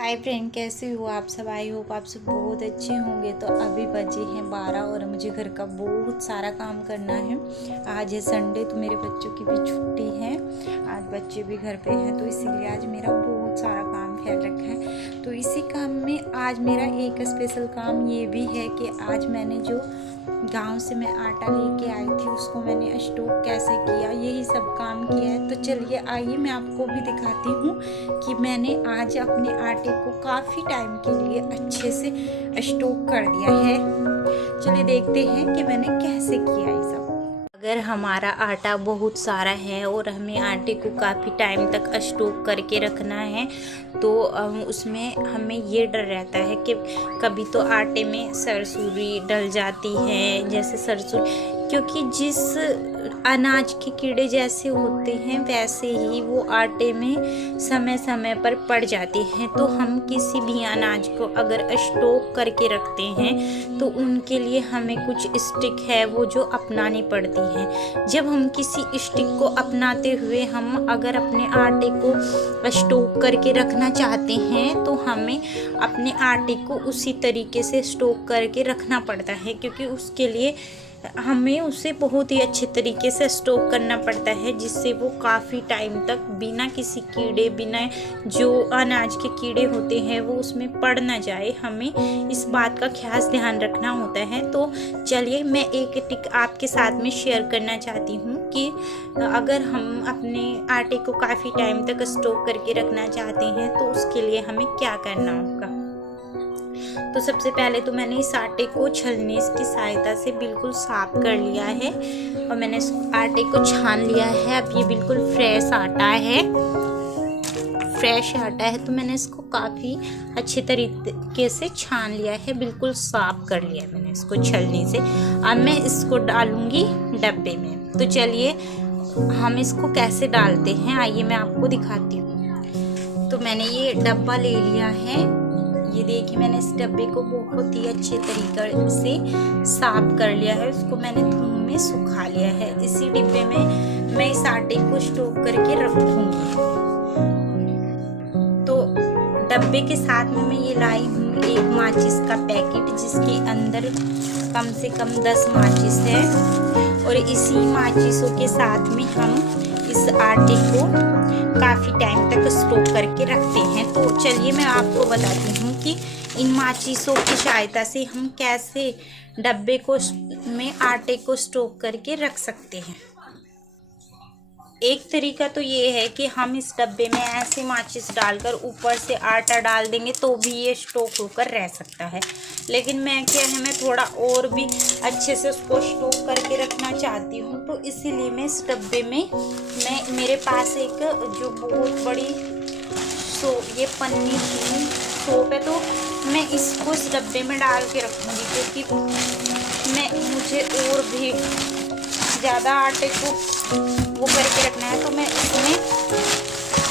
Hi friend, कैसे हो आप सब। आई होप आप सब बहुत अच्छे होंगे। तो अभी बजे हैं 12 और मुझे घर का बहुत सारा काम करना है। आज है संडे तो मेरे बच्चों की भी छुट्टी है। आज बच्चे भी घर पे हैं तो इसीलिए आज मेरा बहुत सारा काम फैल रखा है। तो इसी काम में आज मेरा एक स्पेशल काम ये भी है कि आज मैंने जो गांव से मैं आटा लेके आई थी उसको मैंने स्टोक कैसे किया, यही सब काम किया है। तो चलिए आइए मैं आपको भी दिखाती हूँ कि मैंने आज अपने आटे को काफ़ी टाइम के लिए अच्छे से स्टोक कर दिया है। चलिए देखते हैं कि मैंने कैसे किया ये सब। अगर हमारा आटा बहुत सारा है और हमें आटे को काफ़ी टाइम तक स्टोक करके रखना है तो उसमें हमें ये डर रहता है कि कभी तो आटे में सरसोरी डल जाती है, जैसे सरसों, क्योंकि जिस अनाज के कीड़े जैसे होते हैं वैसे ही वो आटे में समय समय पर पड़ जाती हैं। तो हम किसी भी अनाज को अगर स्टोक करके रखते हैं तो उनके लिए हमें कुछ स्टिक है वो जो अपनानी पड़ती हैं। जब हम किसी स्टिक को अपनाते हुए हम अगर अपने आटे को स्टोक करके रखना चाहते हैं तो हमें अपने आटे को उसी तरीके से स्टोक करके रखना पड़ता है, क्योंकि उसके लिए हमें उसे बहुत ही अच्छे तरीके से स्टोक करना पड़ता है, जिससे वो काफ़ी टाइम तक बिना किसी कीड़े, बिना जो अनाज के कीड़े होते हैं वो उसमें पड़ ना जाए। हमें इस बात का खास ध्यान रखना होता है। तो चलिए मैं एक टिक आपके साथ में शेयर करना चाहती हूँ कि अगर हम अपने आटे को काफ़ी टाइम तक स्टोक करके रखना चाहते हैं तो उसके लिए हमें क्या करना होगा। तो सबसे पहले तो मैंने इस आटे को छलनी की सहायता से बिल्कुल साफ कर लिया है और मैंने इस आटे को छान लिया है। अब ये बिल्कुल फ्रेश आटा है, तो मैंने इसको काफ़ी अच्छे तरीके से छान लिया है, बिल्कुल साफ कर लिया है मैंने इसको छलनी से। अब मैं इसको डालूंगी डब्बे में। तो चलिए हम इसको कैसे डालते हैं आइए मैं आपको दिखाती हूँ। तो मैंने ये डब्बा ले लिया है, ये देखिए मैंने इस डब्बे को बहुत ही अच्छे तरीके से साफ कर लिया है, उसको मैंने धूप में सुखा लिया है। इसी डिब्बे में मैं इस आटे को स्टोक करके रखूंगी। तो डब्बे के साथ में मैं ये लाई हूँ एक माचिस का पैकेट, जिसके अंदर कम से कम 10 माचिस है और इसी माचिसों के साथ में हम इस आटे को काफ़ी टाइम तक स्टोक करके रखते हैं। तो चलिए मैं आपको बताती हूँ कि इन माचिसों की सहायता से हम कैसे डब्बे को में आटे को स्टोक करके रख सकते हैं। एक तरीका तो ये है कि हम इस डब्बे में ऐसे माचिस डालकर ऊपर से आटा डाल देंगे तो भी ये स्टोक होकर रह सकता है, लेकिन मैं थोड़ा और भी अच्छे से उसको स्टोक करके रखना चाहती हूँ। तो इसीलिए मैं इस डब्बे में मेरे पास एक जो बहुत बड़ी ये पन्नी की सोप है, तो मैं इसको इस डब्बे में डाल के रखूँगी, क्योंकि मुझे और भी ज़्यादा आटे को वो करके रखना है। तो मैं इसमें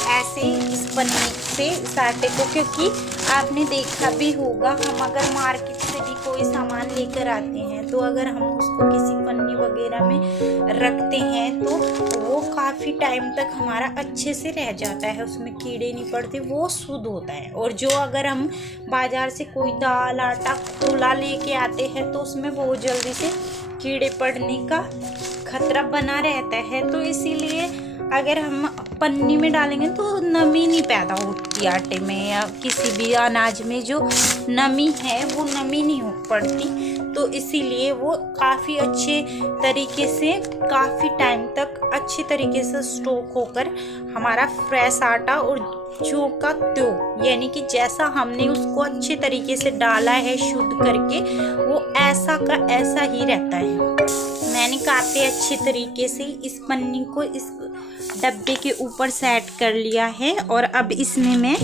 ऐसे इस पन्नी से इस आटे को, क्योंकि आपने देखा भी होगा हम अगर मार्केट से भी कोई सामान लेकर आते हैं तो अगर हम उसको किसी पन्नी वगैरह में रखते हैं तो वो काफ़ी टाइम तक हमारा अच्छे से रह जाता है, उसमें कीड़े नहीं पड़ते, वो शुद्ध होता है। और जो अगर हम बाजार से कोई दाल आटा खुला लेके आते हैं तो उसमें बहुत जल्दी से कीड़े पड़ने का खतरा बना रहता है। तो इसीलिए अगर हम पन्नी में डालेंगे तो नमी नहीं पैदा होती आटे में या किसी भी अनाज में, जो नमी है वो नमी नहीं हो पड़ती। तो इसीलिए वो काफ़ी अच्छे तरीके से काफ़ी टाइम तक अच्छे तरीके से स्टोक होकर हमारा फ्रेश आटा और जो का त्यों, यानी कि जैसा हमने उसको अच्छे तरीके से डाला है शुद्ध करके, वो ऐसा का ऐसा ही रहता है। मैंने काफ़ी अच्छे तरीके से इस पन्नी को इस डब्बे के ऊपर सेट कर लिया है और अब इसमें मैं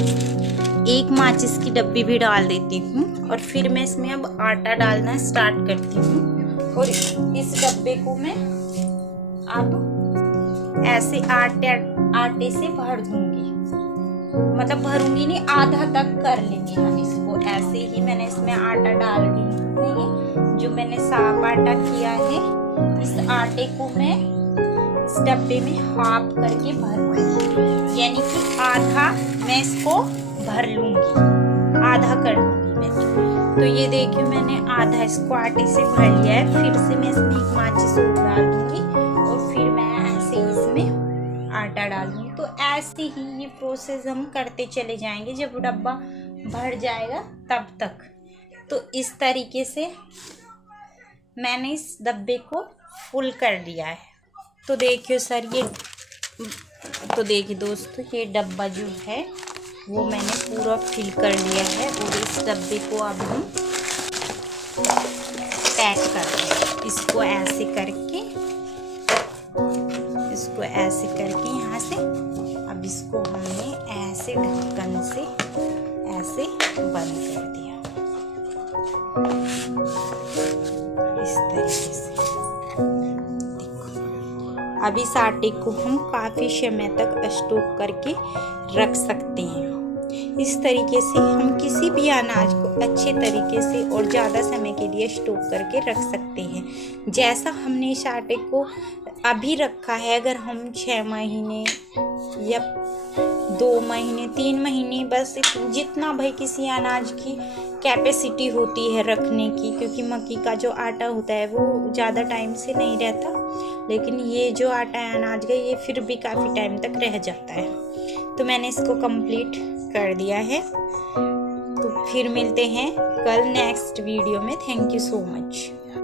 एक माचिस की डब्बी भी डाल देती हूँ और फिर मैं इसमें अब आटा डालना स्टार्ट करती हूँ। और इस डब्बे को मैं अब ऐसे आटे से भर दूंगी, मतलब भरूंगी नहीं, आधा तक कर लेंगे हम इसको। ऐसे ही मैंने इसमें आटा डाल दी है, जो मैंने साफ आटा किया है इस आटे को मैं इस डब्बे में हाफ करके भरूंगी, यानी कि आधा मैं इसको भर लूंगी। आधा कर लूँगी मैं। तो ये देखिए मैंने आधा इसको आटे से भर लिया है। फिर से मैं इसमें एक माचिस और डाल दूँगी और फिर मैं ऐसे इसमें आटा डालूँगी। तो ऐसे ही ये प्रोसेस हम करते चले जाएंगे जब डब्बा भर जाएगा तब तक। तो इस तरीके से मैंने इस डब्बे को फुल कर दिया है। तो देखिए सर तो देखिए दोस्तों, ये डब्बा जो है वो मैंने पूरा फिल कर लिया है और इस डब्बे को अब हम पैक कर दें। इसको ऐसे करके यहाँ से अब इसको हमने ऐसे ढक्कन से ऐसे बंद कर दिया इस तरीके से। अब इस आटे को हम काफ़ी समय तक स्टोर करके रख सकते हैं। इस तरीके से हम किसी भी अनाज को अच्छे तरीके से और ज़्यादा समय के लिए स्टोर करके रख सकते हैं। जैसा हमने इस आटे को अभी रखा है, अगर हम 6 महीने या 2 महीने 3 महीने, बस जितना भाई किसी अनाज की कैपेसिटी होती है रखने की, क्योंकि मक्की का जो आटा होता है वो ज़्यादा टाइम से नहीं रहता, लेकिन ये जो आटा है अनाज का ये फिर भी काफ़ी टाइम तक रह जाता है। तो मैंने इसको कंप्लीट कर दिया है। तो फिर मिलते हैं कल नेक्स्ट वीडियो में। Thank you so much.